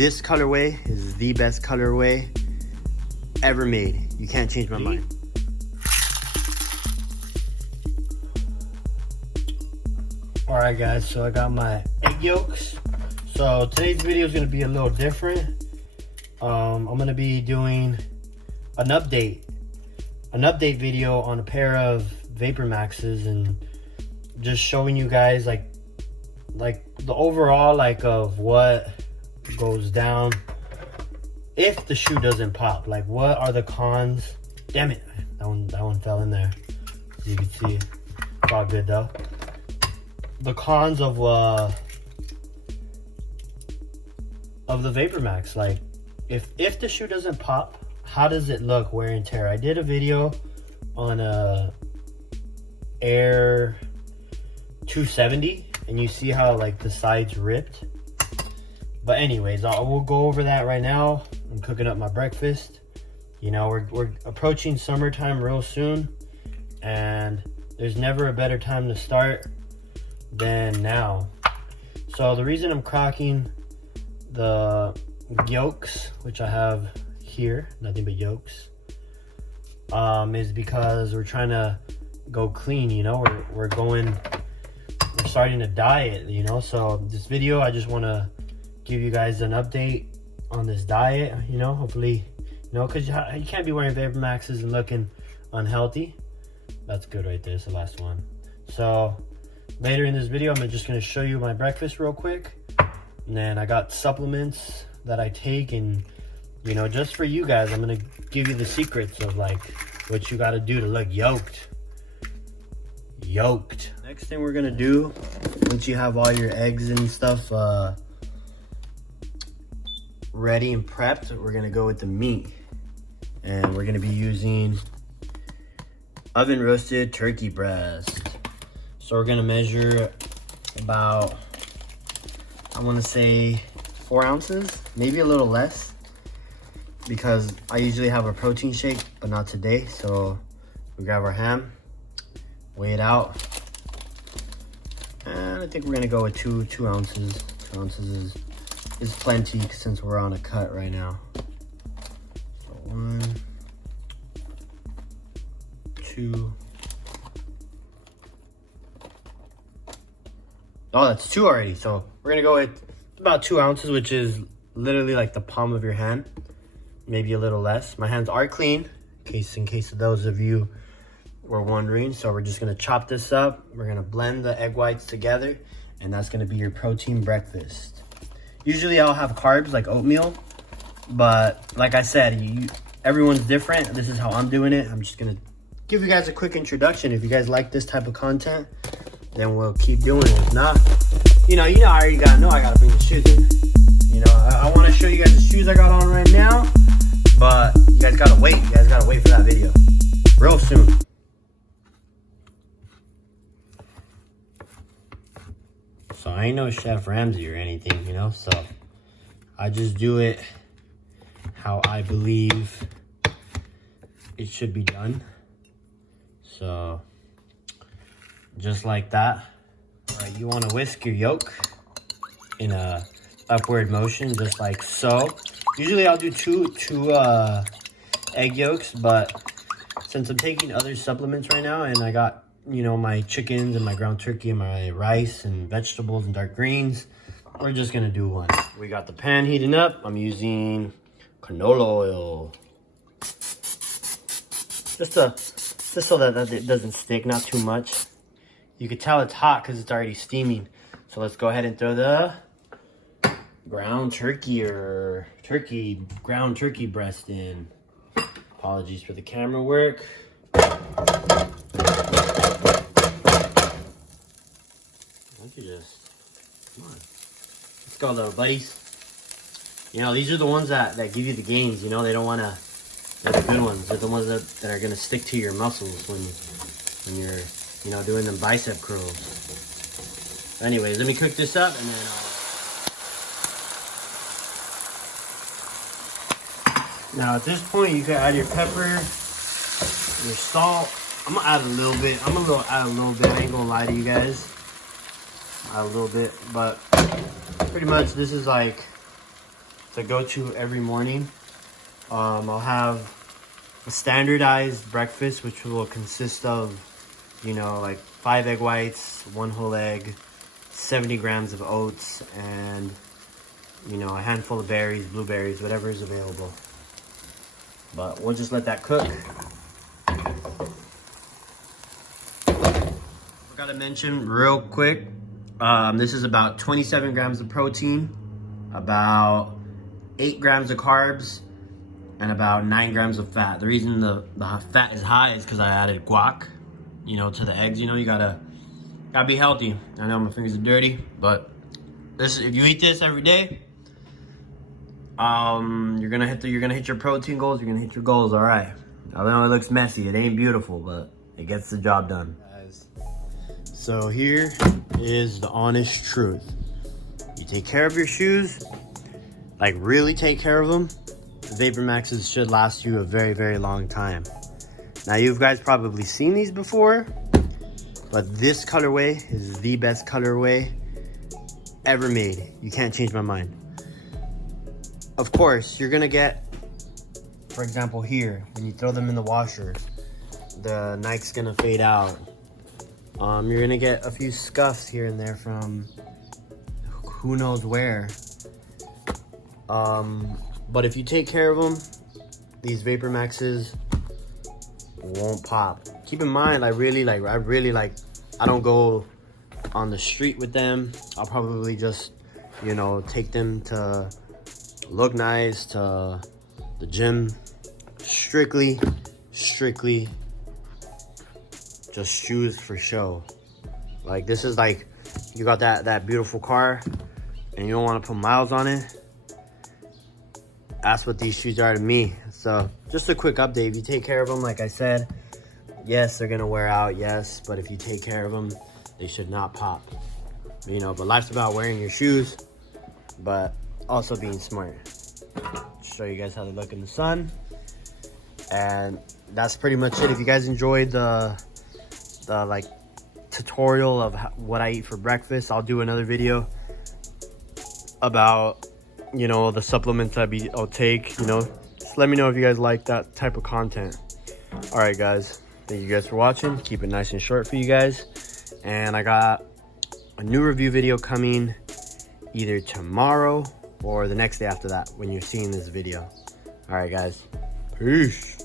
This colorway is the best colorway ever made. You can't change my mind. Alright guys, so I got my egg yolks. So today's video is going to be a little different. I'm going to be doing an update video on a pair of VAPORMAXes and just showing you guys like the overall of what goes down if the shoe doesn't pop. Like, what are the cons? Damn it, that one fell in there. As you can see, it's all good though. The cons of the VAPORMAX, like if the shoe doesn't pop, how does it look wear and tear? I did a video on a Air 270 and you see how like the sides ripped. But anyways, we'll go over that right now. I'm cooking up my breakfast. You know, we're approaching summertime real soon, and there's never a better time to start than now. So the reason I'm cracking the yolks, which I have here, nothing but yolks, is because we're trying to go clean. You know, we're starting a diet, you know. So this video, I just want to give you guys an update on this diet, you know. Hopefully, you know, because you can't be wearing VAPORMAXes and looking unhealthy. That's good right there. It's the last one. So later in this video, I'm just going to show you my breakfast real quick, and then I got supplements that I take, and you know, just for you guys, I'm going to give you the secrets of like what you got to do to look yoked. Next thing we're going to do, once you have all your eggs and stuff ready and prepped, we're going to go with the meat, and we're going to be using oven roasted turkey breast. So we're going to measure about, I want to say 4 ounces, maybe a little less, because I usually have a protein shake, but not today. So we grab our ham, weigh it out, and I think we're going to go with 2 ounces. 2 ounces is plenty since we're on a cut right now. So 1, 2. Oh, that's 2 already. So we're gonna go with about 2 ounces, which is literally like the palm of your hand, maybe a little less. My hands are clean, in case of those of you were wondering. So we're just gonna chop this up. We're gonna blend the egg whites together, and that's gonna be your protein breakfast. Usually I'll have carbs like oatmeal, but like I said, everyone's different. This is how I'm doing it. I'm just gonna give you guys a quick introduction. If you guys like this type of content, then we'll keep doing it. If not, you know, I already know I gotta bring the shoes in. You know, I want to show you guys the shoes I got on right now, but you guys gotta wait. You guys gotta wait for that video real soon. So I ain't no Chef Ramsay or anything, you know, so I just do it how I believe it should be done. So just like that. All right, you want to whisk your yolk in a upward motion, just like so. Usually I'll do two egg yolks, but since I'm taking other supplements right now, and I got, you know, my chickens and my ground turkey and my rice and vegetables and dark greens, we're just gonna do 1. We got the pan heating up. I'm using canola oil, just so that it doesn't stick, not too much. You can tell it's hot because it's already steaming. So let's go ahead and throw the ground turkey ground turkey breast in. Apologies for the camera work. Come on. Let's go, little buddies. You know, these are the ones that give you the gains. You know, they don't want to. They're the good ones. They're the ones that are going to stick to your muscles when you're, you know, doing them bicep curls. Anyways, let me cook this up, and then now at this point you can add your pepper, your salt. I'm gonna add a little bit. I ain't gonna lie to you guys. Add a little bit, but pretty much this is like to go to every morning. I'll have a standardized breakfast, which will consist of, you know, like 5 egg whites, 1 whole egg, 70 grams of oats, and, you know, a handful of berries, blueberries, whatever is available. But we'll just let that cook. Forgot to mention real quick, this is about 27 grams of protein, about 8 grams of carbs, and about 9 grams of fat. The reason the fat is high is because I added guac, you know, to the eggs. You know, you gotta be healthy. I know my fingers are dirty, but this, if you eat this every day, you're gonna hit your protein goals. You're gonna hit your goals. All right. I know it looks messy. It ain't beautiful, but it gets the job done. So here is the honest truth. You take care of your shoes, like really take care of them. VAPORMAXes should last you a very, very long time. Now, you guys probably seen these before, but this colorway is the best colorway ever made. You can't change my mind. Of course, you're gonna get, for example, here, when you throw them in the washer, the Nike's gonna fade out. You're gonna get a few scuffs here and there from who knows where. But if you take care of them, these VAPORMAXes won't pop. Keep in mind, I don't go on the street with them. I'll probably just, you know, take them to look nice, to the gym. Strictly just shoes for show. Like, this is like, you got that beautiful car and you don't want to put miles on it. That's what these shoes are to me. So just a quick update. If you take care of them, like I said, yes, they're gonna wear out, yes, but if you take care of them, they should not pop. You know, but life's about wearing your shoes, but also being smart. Show you guys how they look in the sun. And that's pretty much it. If you guys enjoyed the like tutorial of what I eat for breakfast, I'll do another video about, you know, the supplements I'll take. You know, just let me know if you guys like that type of content. All right, guys, thank you guys for watching. Keep it nice and short for you guys, and I got a new review video coming either tomorrow or the next day after that when you're seeing this video. All right, guys, peace.